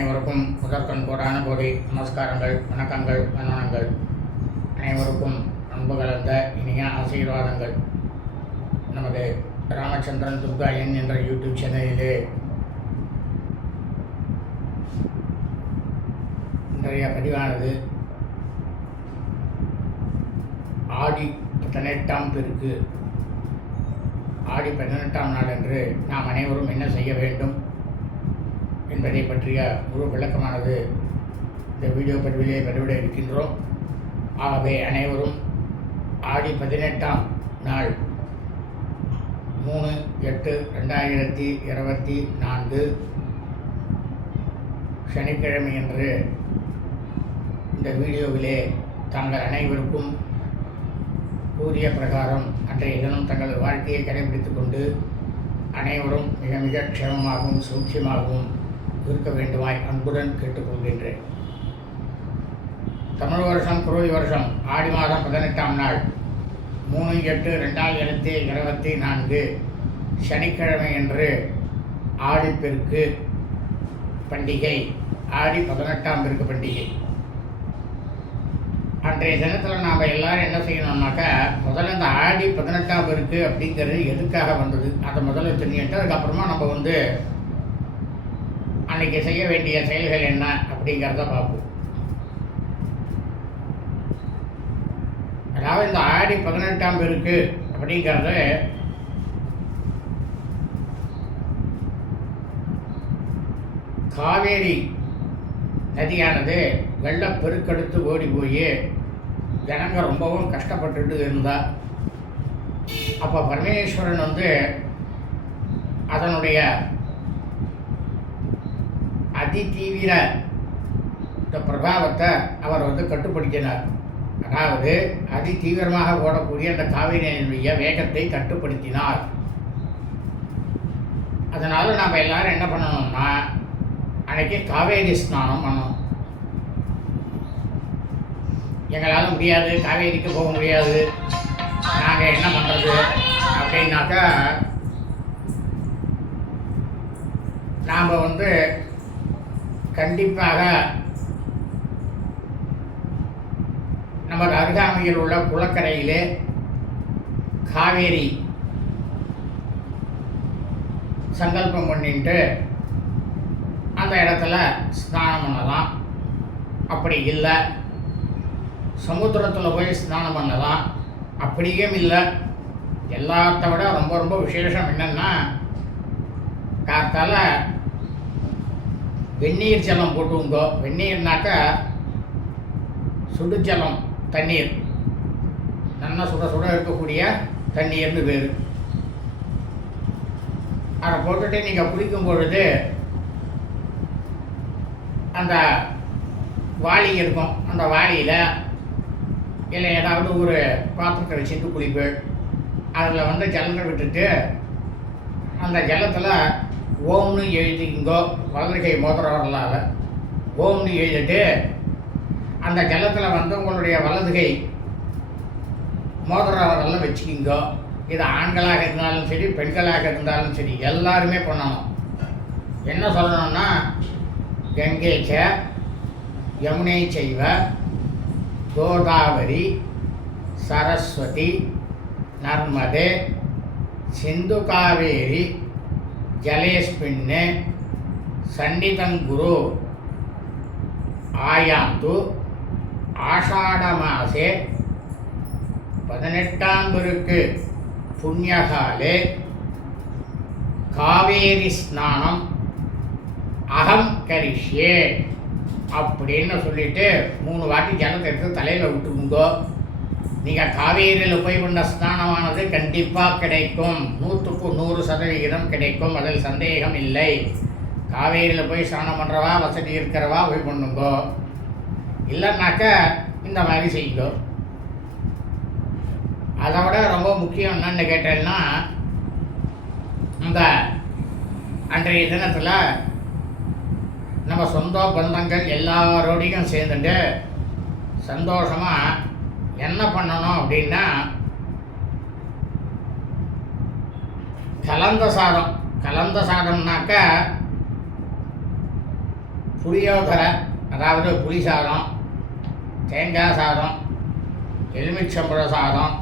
அனைவருக்கும் முதற்கண் கோடான போதி நமஸ்காரங்கள் வணக்கங்கள் வந்தனங்கள் அனைவருக்கும் அன்பு கலந்த இனிய ஆசீர்வாதங்கள். நமது ராமச்சந்திரன் துர்கா என் என்ற யூடியூப் சேனலிலே இன்றைய பதிவானது ஆடி பதினெட்டாம் பெருக்கு ஆடி பதினெட்டாம் நாள் அன்று நாம் அனைவரும் என்ன செய்ய வேண்டும்? என்பதை பற்றிய முழு விளக்கமானது இந்த வீடியோ பதிவிலே பதிவிட இருக்கின்றோம். ஆகவே அனைவரும் ஆடி பதினெட்டாம் நாள் மூணு எட்டு ரெண்டாயிரத்தி இருபத்தி நான்கு சனிக்கிழமை என்று இந்த வீடியோவிலே தாங்கள் அனைவருக்கும் கூறிய பிரகாரம் அன்றைய தினம் தங்கள் வாழ்க்கையை கடைபிடித்துக் கொண்டு அனைவரும் மிக மிக க்ஷேமமாகவும் சூட்சியமாகவும் இருக்க வேண்டுமாய் அன்புடன் கேட்டுக்கொள்கின்றேன். தமிழ் வருஷம் குருவி வருஷம் ஆடி மாதம் பதினெட்டாம் நாள் மூணு எட்டு ரெண்டாயிரத்தி இருபத்தி நான்கு சனிக்கிழமை என்று ஆடிப்பெருக்கு பண்டிகை ஆடி பதினெட்டாம் பெருக்கு பண்டிகை. அன்றைய தினத்தில் நாம் எல்லாரும் என்ன செய்யணும்னாக்கா முதல்ல இந்த ஆடி பதினெட்டாம் பெருக்கு அப்படிங்கிறது எதுக்காக வந்தது? அதை முதல்ல தெரிஞ்சுட்டு அதுக்கப்புறமா நம்ம வந்து அன்னைக்கு செய்ய வேண்டிய செயல்கள் என்ன அப்படிங்கிறத பார்ப்போம். அதாவது இந்த ஆடி பதினெட்டாம் பெருக்கு அப்படிங்கிறது காவேரி நதியானது வெள்ளப் பெருக்கெடுத்து ஓடி போய் ஜனங்க ரொம்பவும் கஷ்டப்பட்டுட்டு இருந்தா. அப்போ பரமேஸ்வரன் வந்து அதனுடைய அதிதீவிர இந்த பிரபாவத்தை அவர் வந்து கட்டுப்படுத்தினார். அதாவது அதி தீவிரமாக ஓடக்கூடிய அந்த காவிரியினுடைய வேகத்தை கட்டுப்படுத்தினார். அதனால் நாம் எல்லாரும் என்ன பண்ணணும்னா அன்னைக்கு காவேரி ஸ்நானம் பண்ணணும். எங்களால் முடியாது காவேரிக்கு போக முடியாது. நாங்கள் என்ன பண்ணுறது அப்படின்னாக்கா நாம் வந்து கண்டிப்பாக நமது அருகாமையில் உள்ள குளக்கரையிலே காவேரி சங்கல்பம் பண்ணிட்டு அந்த இடத்துல ஸ்நானம் பண்ணலாம். அப்படி இல்லை. சமுத்திரத்தில் போய் ஸ்நானம் பண்ணலாம். அப்படியும் இல்லை. எல்லாத்த விட ரொம்ப ரொம்ப விசேஷம் என்னென்னா காத்தால வெந்நீர் ஜலம் போட்டுங்கோ வெந்நீர்னாக்கா சுடுஜலம் தண்ணீர். நல்லா சுட சுட இருக்கக்கூடிய தண்ணீர்னு பேர். அதை போட்டுட்டு நீங்கள் குளிக்கும் பொழுது அந்த வாளி இருக்கும். அந்த வாளியில் இல்லை ஏதாவது ஒரு பாத்திரத்தை வச்சுட்டு குடிப்பு அதில் வந்து ஜலத்தை விட்டுட்டு அந்த ஜலத்தில் ஓம்னு எழுதிங்கோ வலதுகை மோதிரவர்களால் ஓம்னு எழுதிட்டு அந்த ஜலத்தில் வந்து உங்களுடைய வலதுகை மோதிரவரெல்லாம் வச்சுக்கிங்கோ. இது ஆண்களாக இருந்தாலும் சரி பெண்களாக இருந்தாலும் சரி எல்லாருமே பண்ணணும். என்ன சொல்லணும்னா கங்கை ச யமுனை செய்வ கோதாவரி சரஸ்வதி நர்மதே சிந்து காவேரி ஜலேஸ்மின்னு சன்னிதங்குரு ஆயாந்து ஆஷாடமாசே பதினெட்டாம் பெருக்கு புண்ணியகாலே காவேரி ஸ்நானம் அகம் கரிஷ்யே அப்படின்னு சொல்லிட்டு மூணு வாட்டி ஜலத்தை எடுத்து தலையில் விட்டுக்குங்கோ. நீங்கள் காவேரியில் போய் கொண்ட ஸ்நானமானது கண்டிப்பாக கிடைக்கும். நூற்றுக்கு நூறு சதவிகிதம் கிடைக்கும். அதில் சந்தேகம் இல்லை. காவேரியில் போய் ஸ்நானம் பண்ணுறவா வசதி இருக்கிறவா போய் பண்ணுங்கோ இல்லைன்னாக்க இந்த மாதிரி செய்யுங்கோ. அதை விட ரொம்ப முக்கியம் என்னன்னு கேட்டேன்னா இந்த அன்றைய தினத்தில் நம்ம சொந்த பந்தங்கள் எல்லாரோடையும் சேர்ந்துட்டு சந்தோஷமாக என்ன பண்ணணும் அப்படின்னா கலந்த சாதம். கலந்த சாதம்னாக்க புளியோதரை அதாவது புளி சாதம் தேங்காய் சாதம் எலுமிச்சம்பழ சாதம்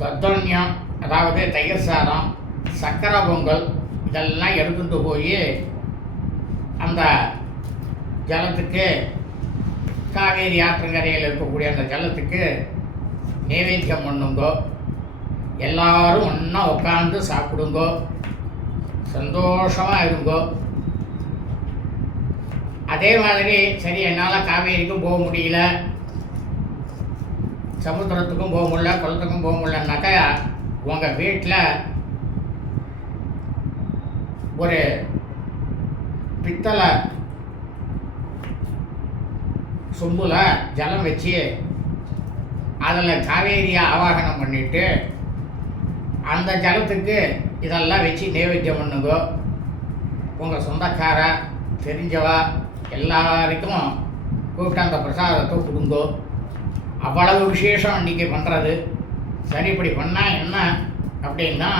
தத்தோன்யம் அதாவது தயிர் சாதம் சக்கரை பொங்கல் இதெல்லாம் எடுத்துட்டு போய் அந்த ஜலத்துக்கு காவேரி ஆற்றங்கரையில் இருக்கக்கூடிய அந்த ஜலத்துக்கு நைவேத்தியம் பண்ணுங்கோ. எல்லாரும் ஒன்றா உட்காந்து சாப்பிடுங்கோ. சந்தோஷமாக இருங்கோ. அதே மாதிரி சரி என்னால் காவேரிக்கும் போக முடியல. சமுத்திரத்துக்கும் போக முடியல குளத்துக்கும் போக முடியலனாக்கா உங்கள் வீட்டில் ஒரு பித்தளை சொம்புல ஜலம் வச்சு அதில் காவேரியை ஆவாகனம் பண்ணிட்டு அந்த ஜலத்துக்கு இதெல்லாம் வச்சு நைவேத்தியம் பண்ணுங்கோ. உங்கள் சொந்தக்கார தெரிஞ்சவா எல்லாருக்கும் கூப்பிட்டு அந்த பிரசாதத்தை கொடுங்கோ. அவ்வளவு விசேஷம் இன்றைக்கி பண்ணுறது சரி இப்படி பண்ணால் என்ன அப்படின்னா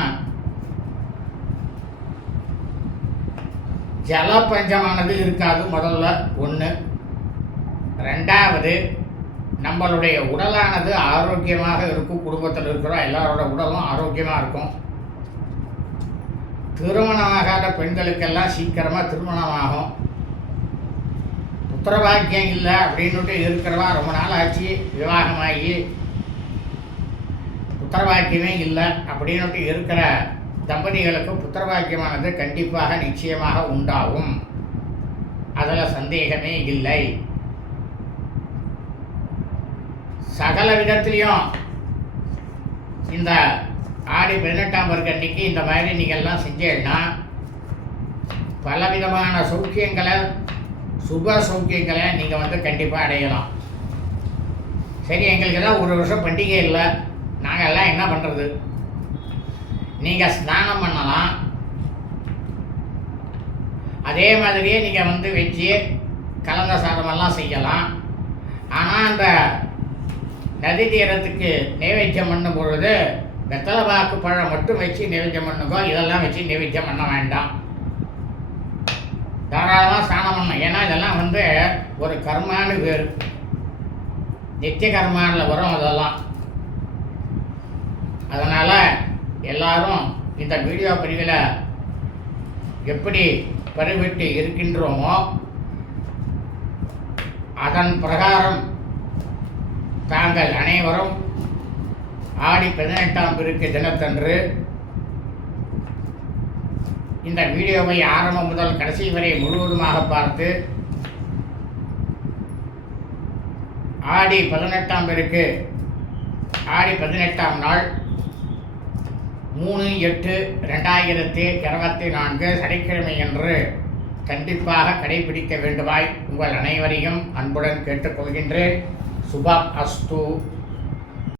ஜலப்பஞ்சமானது இருக்காது முதல்ல. ஒன்று ரெண்டாவது நம்மளுடைய உடலானது ஆரோக்கியமாக இருக்கும் குடும்பத்தில் இருக்கிறோம் எல்லாரோட உடலும் ஆரோக்கியமாக இருக்கும். திருமணமாகாத பெண்களுக்கெல்லாம் சீக்கிரமாக திருமணம் ஆகும் புத்திரபாக்கியம் இல்லை அப்படின்னுட்டு இருக்கிறவா ரொம்ப நாள் ஆச்சு விவாகமாகி புத்திரபாக்கியமே இல்லை அப்படின்னுட்டு இருக்கிற தம்பதிகளுக்கு புத்திரபாக்கியமானது கண்டிப்பாக நிச்சயமாக உண்டாகும். அதில் சந்தேகமே இல்லை. சகல விதத்திலையும் இந்த ஆடி பதினெட்டாம் அன்னைக்கு இந்த மாதிரி நீங்கள்லாம் செஞ்சேன்னா பலவிதமான சௌக்கியங்களை சுப சௌக்கியங்களை நீங்கள் வந்து கண்டிப்பாக அடையலாம். சரி எங்களுக்கு தான் ஒரு வருஷம் பண்டிகை இல்லை. நாங்கள் எல்லாம் என்ன பண்ணுறது நீங்கள் ஸ்நானம் பண்ணலாம். அதே மாதிரியே நீங்கள் வந்து வச்சு கலந்த சாதமெல்லாம் செய்யலாம். ஆனால் அந்த நதி தீரத்துக்கு நைவேத்தியம் பண்ணும் பொழுது வெத்தலை பாக்கு பழம் மட்டும் வச்சு நைவேத்தியம் பண்ணுங்க இதெல்லாம் வச்சு நைவேத்தியம் பண்ண வேண்டாம். தாராளமாக ஸ்நானம் பண்ணணும் ஏன்னா இதெல்லாம் வந்து ஒரு கர்மான்னு பேர். நித்திய கர்மானில் வரும் அதெல்லாம். அதனால் எல்லாரும் இந்த வீடியோ பிரிவில் எப்படி பதிவிட்டு இருக்கின்றோமோ அதன் பிரகாரம் தாங்கள் அனைவரும் ஆடி பதினெட்டாம் பெருக்கு தினத்தன்று இந்த வீடியோவை ஆரம்பம் முதல் கடைசி வரை முழுவதுமாக பார்த்து ஆடி பதினெட்டாம் பிறகு ஆடி பதினெட்டாம் நாள் மூணு எட்டு ரெண்டாயிரத்தி இருபத்தி நான்கு சனிக்கிழமை என்று கண்டிப்பாக கடைபிடிக்க வேண்டுமாய் உங்கள் அனைவரையும் அன்புடன் கேட்டுக்கொள்கின்றேன். శుభం అస్తు